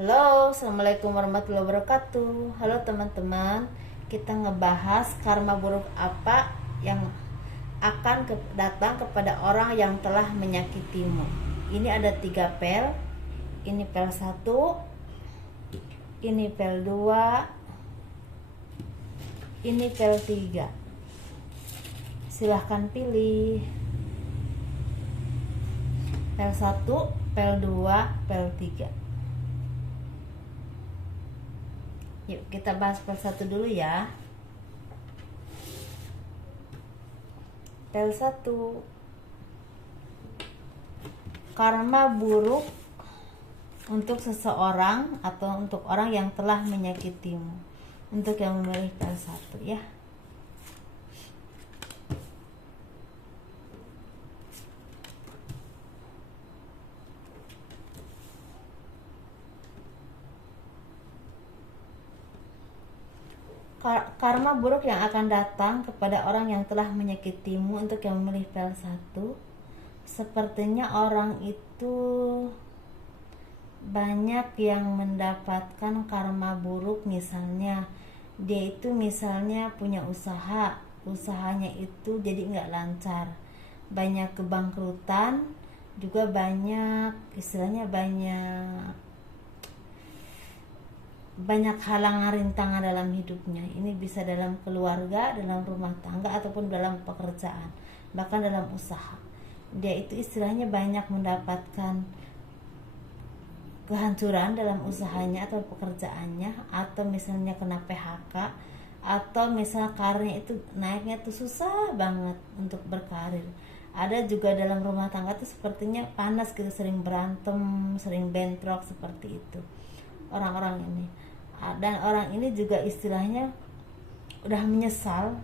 Halo, assalamualaikum warahmatullahi wabarakatuh. Halo teman-teman, kita ngebahas karma buruk apa yang akan datang kepada orang yang telah menyakitimu. Ini ada 3 pel. Ini pel 1, ini pel 2, ini pel 3. Silahkan pilih pel 1, pel 2, pel 3. Yuk kita bahas pel 1 dulu ya. Pel 1, karma buruk untuk seseorang atau untuk orang yang telah menyakitimu. Untuk yang memilih pel 1 ya. Karma buruk yang akan datang kepada orang yang telah menyakitimu. Untuk yang memilih pel 1, sepertinya orang itu banyak yang mendapatkan karma buruk. Misalnya dia itu punya usahanya itu jadi nggak lancar, banyak kebangkrutan, juga banyak banyak halangan rintangan dalam hidupnya. Ini bisa dalam keluarga, dalam rumah tangga, ataupun dalam pekerjaan, bahkan dalam usaha. Dia itu banyak mendapatkan kehancuran dalam usahanya atau pekerjaannya, atau misalnya kena PHK, atau misalnya karirnya itu naiknya tuh susah banget untuk berkarir. Ada juga dalam rumah tangga tuh sepertinya panas gitu, sering berantem, sering bentrok, seperti itu orang-orang ini. Dan orang ini juga udah menyesal.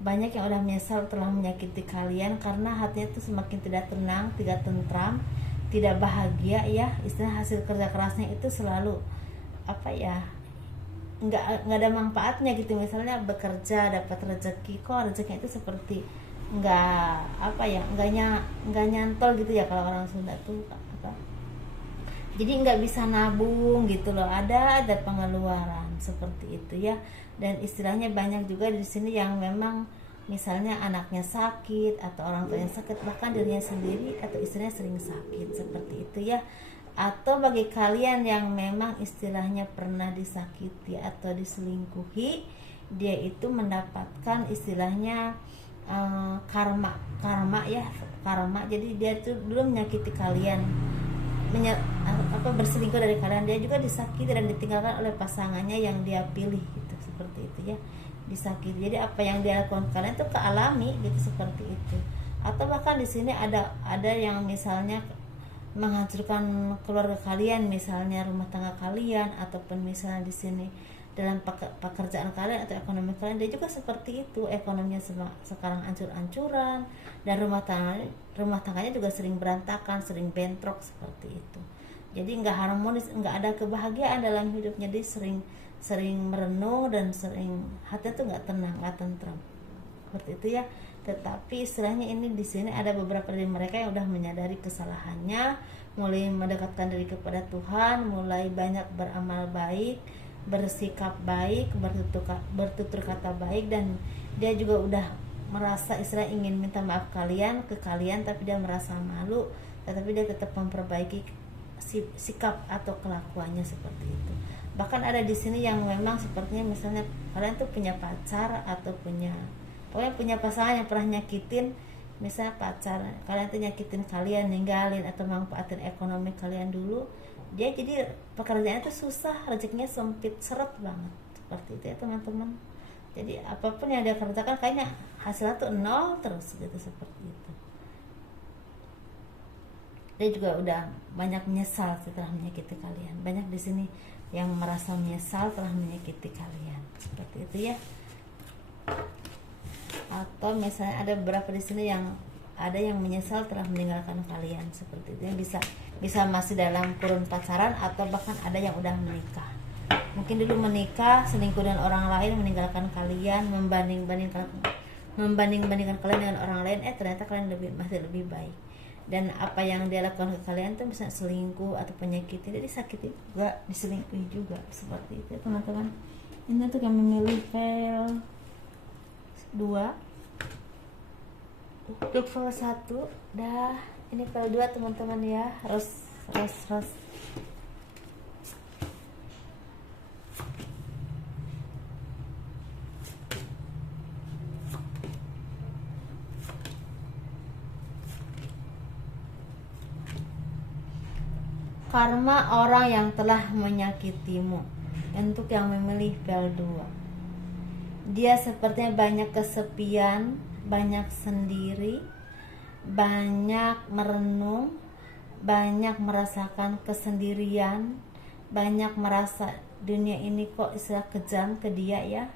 Banyak yang udah menyesal telah menyakiti kalian, karena hatinya tuh semakin tidak tenang, tidak tentram, tidak bahagia ya. Hasil kerja kerasnya itu selalu nggak ada manfaatnya gitu. Misalnya bekerja dapat rezeki, kok rezekinya itu seperti nggak nyantol gitu ya, kalau orang Sunda tuh jadi nggak bisa nabung gitu loh, ada pengeluaran seperti itu ya. Dan banyak juga di sini yang memang misalnya anaknya sakit, atau orang tuanya sakit, bahkan dirinya sendiri atau istrinya sering sakit, seperti itu ya. Atau bagi kalian yang memang pernah disakiti atau diselingkuhi, dia itu mendapatkan karma ya, jadi dia tuh dulu menyakiti kalian, berselingkuh dari kalian. Dia juga disakiti dan ditinggalkan oleh pasangannya yang dia pilih gitu, seperti itu ya, disakiti. Jadi apa yang dia lakukan kalian itu kealami gitu, seperti itu. Atau bahkan di sini ada yang misalnya menghancurkan keluarga kalian, misalnya rumah tangga kalian, ataupun misalnya di sini dalam pekerjaan kalian atau ekonomi kalian. Dia juga seperti itu, ekonominya sekarang ancur-ancuran, dan rumah tangganya juga sering berantakan, sering bentrok, seperti itu. Jadi nggak harmonis, nggak ada kebahagiaan dalam hidupnya. Dia sering merenung, dan sering hati tuh nggak tenang, nggak tentram, seperti itu ya. Tetapi ini di sini ada beberapa dari mereka yang udah menyadari kesalahannya, mulai mendekatkan diri kepada Tuhan, mulai banyak beramal baik, bersikap baik, bertutur kata baik. Dan dia juga udah merasa ingin minta maaf ke kalian, tapi dia merasa malu, tetapi dia tetap memperbaiki sikap atau kelakuannya, seperti itu. Bahkan ada di sini yang memang sepertinya misalnya kalian tuh punya pacar, atau punya pasangan yang pernah nyakitin. Misalnya pacar kalian tuh nyakitin kalian, ninggalin, atau manfaatin ekonomi kalian dulu. Dia jadi pekerjaannya tuh susah, rezekinya sempit, seret banget, seperti itu ya teman-teman. Jadi apapun yang dia kerjakan kayaknya hasilnya tuh nol terus gitu, seperti itu. Dia juga udah banyak menyesal setelah menyakiti kalian. Banyak di sini yang merasa menyesal telah menyakiti kalian, seperti itu ya. Atau misalnya ada beberapa di sini yang ada yang menyesal telah meninggalkan kalian, seperti itu. Bisa masih dalam kurun pacaran, atau bahkan ada yang udah menikah. Mungkin dulu menikah, selingkuh dengan orang lain, meninggalkan kalian, membanding-bandingkan kalian dengan orang lain. Ternyata kalian masih lebih baik. dan apa yang dia lakukan ke kalian tuh misalnya selingkuh atau penyakit, jadi sakit juga, diselingkuhi juga, seperti itu teman-teman. Ini tuh yang memilih file 2. Untuk file 1 dah, ini file 2 teman-teman ya. Ros. Karma orang yang telah menyakitimu. Untuk yang memilih file 2, dia sepertinya banyak kesepian, banyak sendiri, banyak merenung, banyak merasakan kesendirian, banyak merasa dunia ini kok istilah kejam ke dia ya.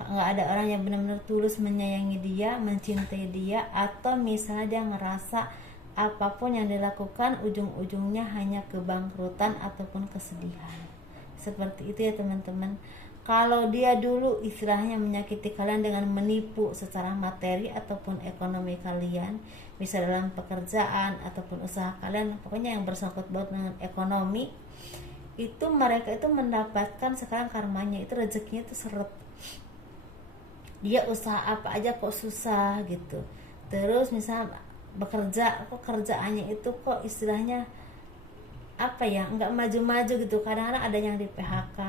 Nggak ada orang yang benar-benar tulus menyayangi dia, mencintai dia, atau misalnya dia ngerasa apapun yang dilakukan ujung-ujungnya hanya kebangkrutan ataupun kesedihan. Seperti itu ya teman-teman. Kalau dia dulu istilahnya menyakiti kalian dengan menipu secara materi ataupun ekonomi kalian, bisa dalam pekerjaan ataupun usaha kalian, pokoknya yang bersangkut paut dengan ekonomi, itu mereka itu mendapatkan sekarang karmanya itu, rezekinya itu seret. Dia usaha apa aja kok susah gitu. Terus misalnya bekerja, kok kerjaannya itu kok istilahnya apa ya, nggak maju-maju gitu. Kadang-kadang ada yang di PHK.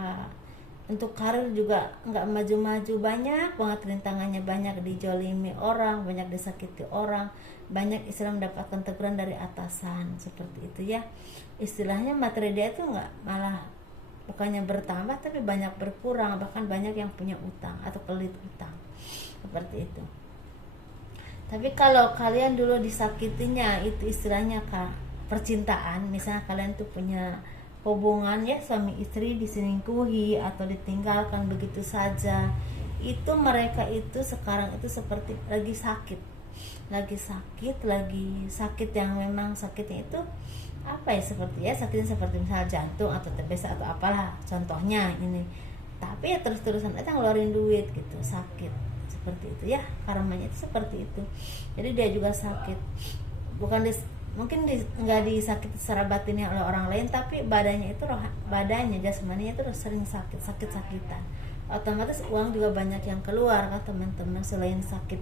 Untuk karir juga nggak maju-maju, banyak banget rintangannya, banyak dijolimi orang, banyak disakiti orang, banyak istilah mendapatkan teguran dari atasan, seperti itu ya. Istilahnya materi dia itu nggak, malah bukannya bertambah tapi banyak berkurang, bahkan banyak yang punya utang atau pelit utang, seperti itu. Tapi kalau kalian dulu disakitinya itu istilahnya percintaan, misalnya kalian tuh punya hubungan ya, suami istri diselingkuhi atau ditinggalkan begitu saja, itu mereka itu sekarang itu seperti lagi sakit yang memang sakitnya itu apa ya, seperti ya sakitnya seperti misalnya jantung atau TBC atau apalah contohnya ini, tapi ya terus-terusan aja ngeluarin duit gitu, sakit seperti itu ya, karmanya itu seperti itu. Jadi dia juga sakit, bukan mungkin nggak disakiti secara batinnya oleh orang lain, tapi badannya itu badannya jasmaninya itu sering sakitan, otomatis uang juga banyak yang keluar kan teman-teman. Selain sakit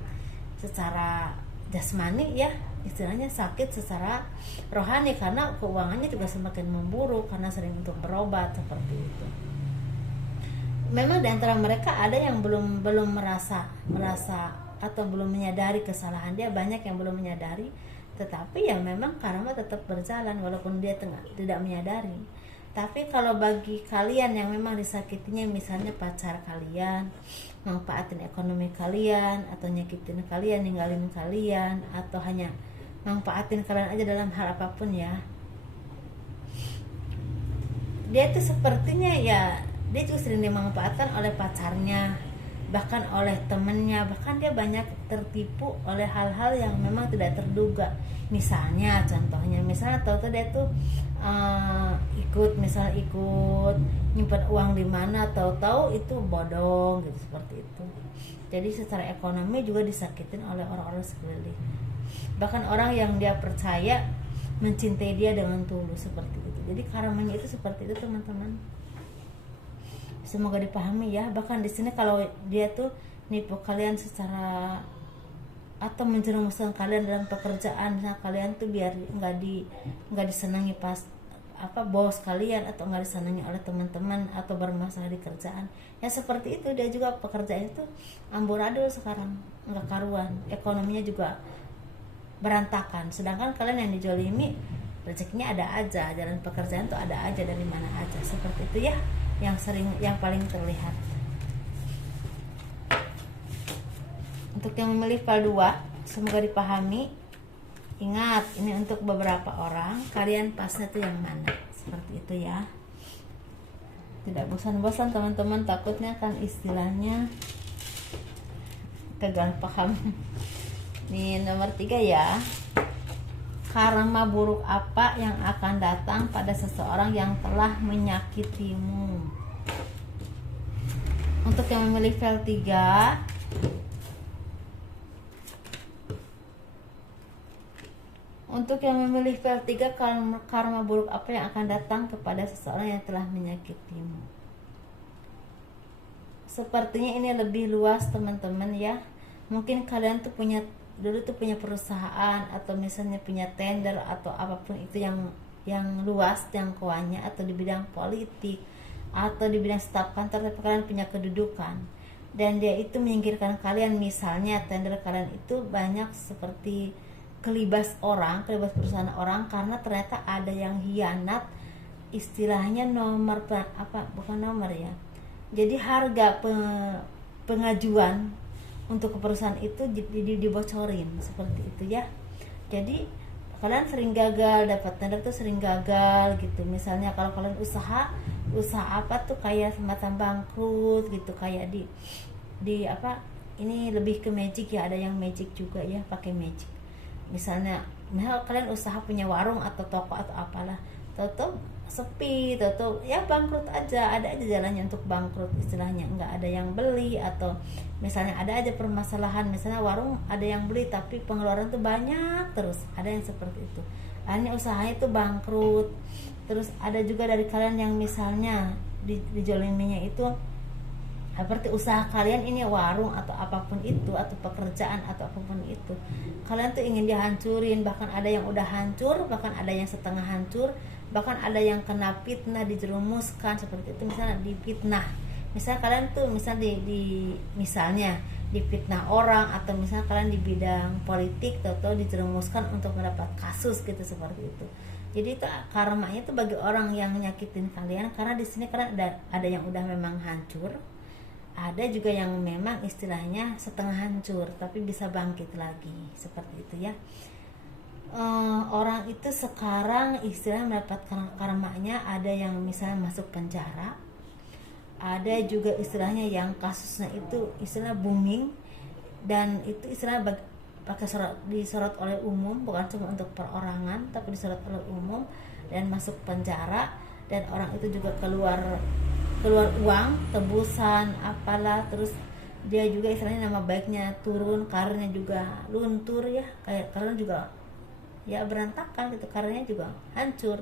secara jasmani ya, istilahnya sakit secara rohani, karena keuangannya juga semakin memburuk karena sering untuk berobat, seperti itu. Memang di antara mereka ada yang belum merasa atau belum menyadari kesalahan dia, banyak yang belum menyadari, tetapi yang memang karma tetap berjalan walaupun dia tidak menyadari. Tapi kalau bagi kalian yang memang disakitinya, misalnya pacar kalian manfaatin ekonomi kalian atau nyakitin kalian, ninggalin kalian, atau hanya manfaatin kalian aja dalam hal apapun ya, dia itu sepertinya ya, dia juga sering dimanfaatkan oleh pacarnya, bahkan oleh temennya, bahkan dia banyak tertipu oleh hal-hal yang memang tidak terduga. Misalnya contohnya, misalnya tahu-tahu dia tuh ikut nyimpan uang di mana, tahu-tahu itu bodong gitu, seperti itu. Jadi secara ekonomi juga disakitin oleh orang-orang sekeliling, bahkan orang yang dia percaya mencintai dia dengan tulus, seperti itu. Jadi karmanya itu seperti itu teman-teman, semoga dipahami ya. Bahkan di sini kalau dia tuh nipu kalian secara atau menjerumuskan kalian dalam pekerjaan, nah kalian tuh biar nggak disenangi pas bos kalian, atau nggak disenangi oleh teman-teman, atau bermasalah di kerjaan ya, seperti itu. Dia juga pekerjaan itu amburadul sekarang, nggak karuan, ekonominya juga berantakan, sedangkan kalian yang dijolimi rezekinya ada aja, jalan pekerjaan tuh ada aja dari mana aja, seperti itu ya, yang paling terlihat. Untuk yang memilih file 2, semoga dipahami. Ingat, ini untuk beberapa orang, kalian pasnya itu yang mana, seperti itu ya. Tidak bosan-bosan teman-teman, takutnya kan istilahnya gagal paham. Ini nomor 3 ya. Karma buruk apa yang akan datang pada seseorang yang telah menyakitimu? Untuk yang memilih file 3, Untuk yang memilih PL3, karma buruk apa yang akan datang kepada seseorang yang telah menyakitimu? Sepertinya ini lebih luas teman-teman ya. Mungkin kalian tuh dulu tuh punya perusahaan, atau misalnya punya tender, atau apapun itu yang luas jangkauannya, atau di bidang politik, atau di bidang staf kantor, tapi kalian punya kedudukan dan dia itu menyingkirkan kalian. Misalnya tender kalian itu banyak seperti kelibas perusahaan orang, karena ternyata ada yang hianat, istilahnya nomor bukan nomor ya, jadi harga pengajuan untuk ke perusahaan itu dibocorin seperti itu ya. Jadi kalian sering gagal, dapat tender tuh sering gagal gitu. Misalnya kalau kalian usaha apa tuh kayak semacam bangkrut gitu, kayak di apa, ini lebih ke magic ya, ada yang magic juga ya, pakai magic. Misal kalian usaha punya warung atau toko atau apalah, toto sepi, toto ya bangkrut aja, ada aja jalannya untuk bangkrut istilahnya, nggak ada yang beli, atau misalnya ada aja permasalahan, misalnya warung ada yang beli tapi pengeluaran tuh banyak terus, ada yang seperti itu, akhirnya usahanya tuh bangkrut. Terus ada juga dari kalian yang misalnya dijoliminya itu seperti usaha kalian ini, warung atau apapun itu, atau pekerjaan atau apapun itu, kalian tuh ingin dihancurin, bahkan ada yang udah hancur, bahkan ada yang setengah hancur, bahkan ada yang kena fitnah, dijerumuskan seperti itu. Misalnya difitnah, misalnya kalian tuh misalnya difitnah orang, atau misalnya kalian di bidang politik atau dijerumuskan untuk mendapat kasus gitu, seperti itu. Jadi itu karmanya itu bagi orang yang nyakitin kalian, karena di sini kalian ada yang udah memang hancur, ada juga yang memang istilahnya setengah hancur tapi bisa bangkit lagi, seperti itu ya. Orang itu sekarang istilahnya mendapatkan karmanya, ada yang misalnya masuk penjara, ada juga istilahnya yang kasusnya itu istilah booming, dan itu istilah pakai disorot oleh umum, bukan cuma untuk perorangan tapi disorot oleh umum dan masuk penjara, dan orang itu juga keluar uang tebusan apalah, terus dia juga istilahnya nama baiknya turun, karirnya juga luntur ya, kayak karirnya juga ya berantakan gitu, karirnya juga hancur.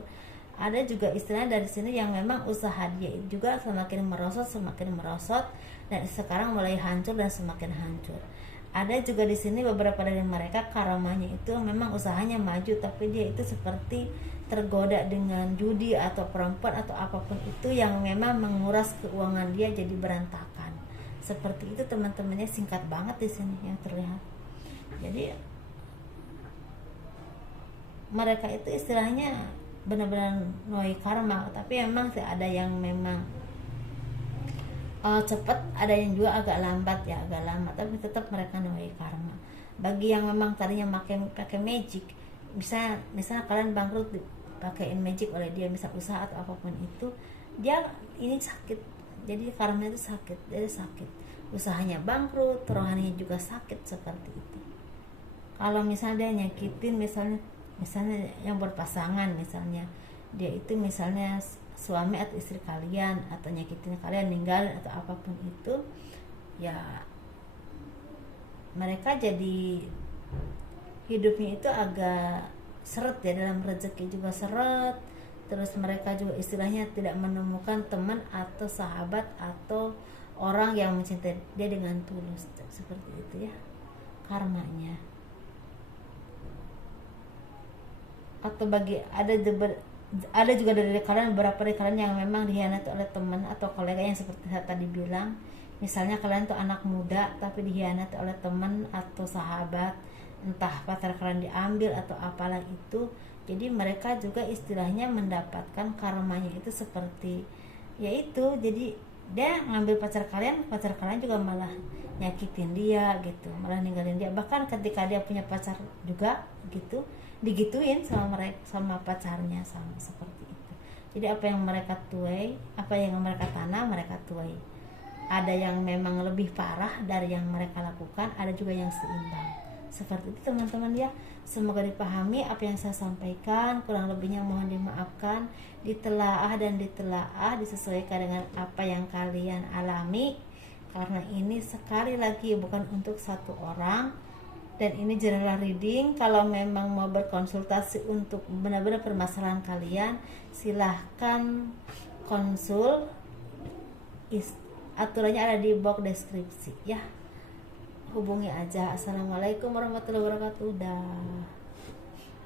Ada juga istilahnya dari sini yang memang usaha dia juga semakin merosot, dan sekarang mulai hancur dan semakin hancur. Ada juga di sini beberapa dari mereka karmanya itu memang usahanya maju, tapi dia itu seperti tergoda dengan judi atau perempuan atau apapun itu yang memang menguras keuangan dia jadi berantakan. Seperti itu teman-temannya, singkat banget di sini yang terlihat. Jadi mereka itu istilahnya benar-benar noi karma, tapi memang ada yang memang cepat, ada yang juga agak lambat ya, tapi tetap mereka noi karma. Bagi yang memang tadinya pakai magic, misalnya kalian bangkrut pakaiin magic oleh dia, misal usaha atau apapun itu, dia ini sakit, jadi karma itu sakit, jadi sakit, usahanya bangkrut, rohaninya juga sakit, seperti itu. Kalau misalnya dia nyakitin, misalnya yang berpasangan, misalnya dia itu misalnya suami atau istri kalian, atau nyakitin kalian, ninggalin atau apapun itu ya, mereka jadi hidupnya itu agak seret ya, dalam rezeki juga seret. Terus mereka juga istilahnya tidak menemukan teman atau sahabat atau orang yang mencintai dia dengan tulus, seperti itu ya karmanya. Atau ada juga dari kalian, beberapa dari kalian yang memang dikhianati oleh teman atau kolega, yang seperti saya tadi bilang, misalnya kalian tuh anak muda tapi dikhianati oleh teman atau sahabat, entah pacar kalian diambil atau apalah itu. Jadi mereka juga istilahnya mendapatkan karmanya itu seperti yaitu, jadi dia ngambil pacar kalian juga malah nyakitin dia gitu, malah ninggalin dia. Bahkan ketika dia punya pacar juga gitu, digituin sama pacarnya, sama seperti itu. Jadi apa yang mereka tuai, apa yang mereka tanam, mereka tuai. Ada yang memang lebih parah dari yang mereka lakukan, ada juga yang seimbang. Seperti itu teman-teman ya. Semoga dipahami apa yang saya sampaikan, kurang lebihnya mohon dimaafkan, ditelaah disesuaikan dengan apa yang kalian alami, karena ini sekali lagi bukan untuk satu orang, Dan ini general reading. Kalau memang mau berkonsultasi untuk benar-benar permasalahan kalian, silahkan konsul. Aturannya ada di box deskripsi ya. Hubungi aja. Assalamualaikum warahmatullahi wabarakatuh. Dah.